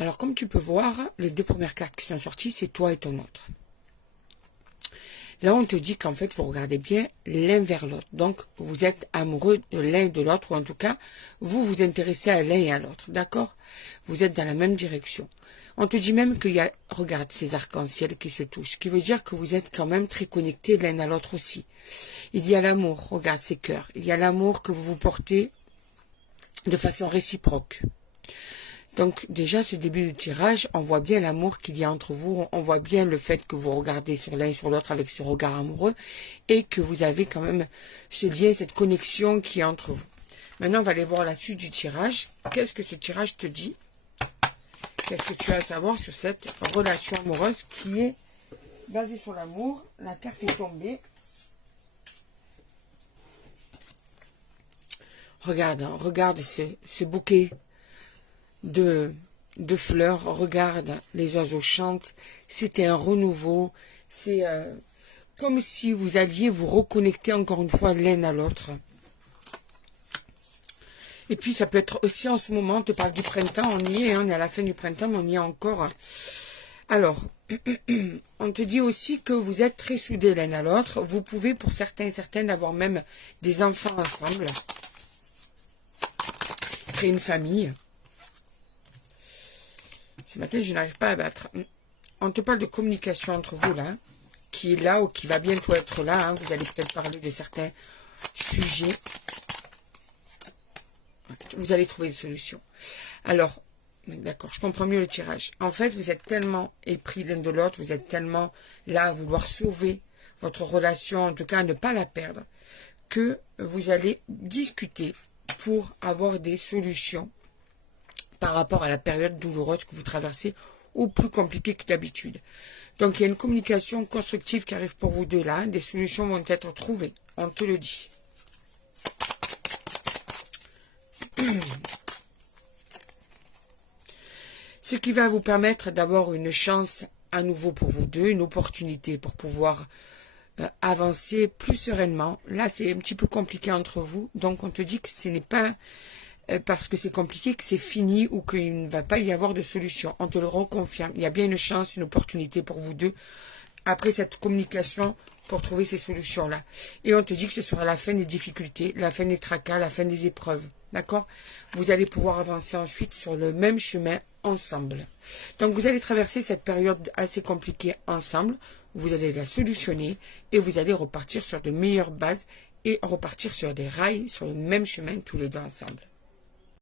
Alors, comme tu peux voir, les deux premières cartes qui sont sorties, c'est toi et ton autre. Là, on te dit qu'en fait, vous regardez bien l'un vers l'autre. Donc, vous êtes amoureux de l'un et de l'autre, ou en tout cas, vous vous intéressez à l'un et à l'autre, d'accord? Vous êtes dans la même direction. On te dit même qu'il y a, regarde, ces arcs-en-ciel qui se touchent, ce qui veut dire que vous êtes quand même très connectés l'un à l'autre aussi. Il y a l'amour, regarde ces cœurs. Il y a l'amour que vous vous portez de façon réciproque. Donc déjà, ce début de tirage, on voit bien l'amour qu'il y a entre vous, on voit bien le fait que vous regardez sur l'un et sur l'autre avec ce regard amoureux et que vous avez quand même ce lien, cette connexion qui est entre vous. Maintenant, on va aller voir la suite du tirage. Qu'est-ce que ce tirage te dit? Qu'est-ce que tu as à savoir sur cette relation amoureuse qui est basée sur l'amour? La carte est tombée. Regarde, hein, regarde ce bouquet de fleurs, regarde, les oiseaux chantent, c'était un renouveau, c'est comme si vous alliez vous reconnecter encore une fois l'un à l'autre. Et puis ça peut être aussi en ce moment, on te parle du printemps, on y est, hein, on est à la fin du printemps, mais on y est encore. Alors, on te dit aussi que vous êtes très soudés l'un à l'autre, vous pouvez pour certains et certaines avoir même des enfants ensemble, créer une famille. Ce matin, je n'arrive pas à battre. On te parle de communication entre vous, là, qui est là ou qui va bientôt être là. Hein. Vous allez peut-être parler de certains sujets. Vous allez trouver des solutions. Alors, d'accord, je comprends mieux le tirage. En fait, vous êtes tellement épris l'un de l'autre, vous êtes tellement là à vouloir sauver votre relation, en tout cas à ne pas la perdre, que vous allez discuter pour avoir des solutions par rapport à la période douloureuse que vous traversez ou plus compliquée que d'habitude. Donc, il y a une communication constructive qui arrive pour vous deux là. Des solutions vont être trouvées. On te le dit. Ce qui va vous permettre d'avoir une chance à nouveau pour vous deux, une opportunité pour pouvoir avancer plus sereinement. Là, c'est un petit peu compliqué entre vous. Donc, on te dit que ce n'est pas parce que c'est compliqué que c'est fini ou qu'il ne va pas y avoir de solution. On te le reconfirme. Il y a bien une chance, une opportunité pour vous deux après cette communication pour trouver ces solutions-là. Et on te dit que ce sera la fin des difficultés, la fin des tracas, la fin des épreuves. D'accord? Vous allez pouvoir avancer ensuite sur le même chemin ensemble. Donc, vous allez traverser cette période assez compliquée ensemble. Vous allez la solutionner et vous allez repartir sur de meilleures bases et repartir sur des rails, sur le même chemin tous les deux ensemble.